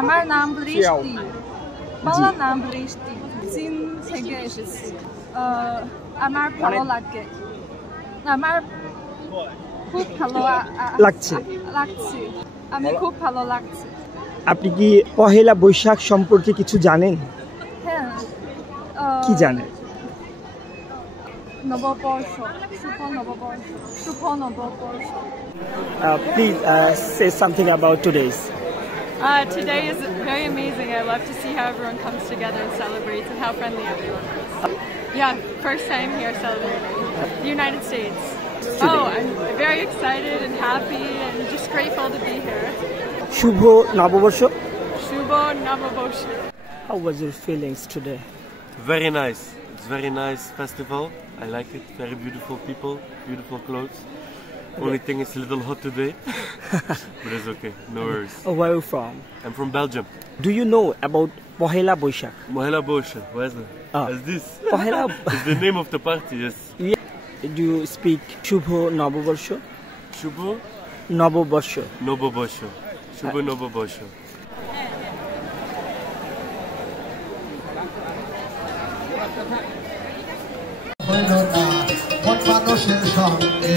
আমার নাম বৃষ্টি। বাংলা নাম বৃষ্টি। চীন থেকে এসেছি। আমার ভালো লাগে। আমার খুব ভালো লাগছে। আমি খুব ভালো লাগছে। আপনি কি পহেলা বৈশাখ সম্পর্কে কিছু জানেন? হ্যাঁ। কি জানেন? নববর্ষ, শুভ নববর্ষ, শুভ নববর্ষ। Please say something about today's. Today is very amazing. I love to see how everyone comes together and celebrates and how friendly everyone is. Yeah, first time here celebrating. The United States. Oh, I'm very excited and happy and just grateful to be here. শুভ নববর্ষ. Shubho Navabosh. How was your feelings today? Very nice. It's very nice festival. I like it. Very beautiful people, beautiful clothes. Only thing is a little hot today, but it's okay. No worries. Oh, where are you from? I'm from Belgium. Do you know about Pohela Boishakh? Mohela Bosha. Where's that? Where's this? Pohela. It's the name of the party. Yes. Yeah. Do you speak Shubho Noboborsho? Shubho Noboborsho. Nobobosho. Shubho Nobobosho. মানুষের সঙ্গে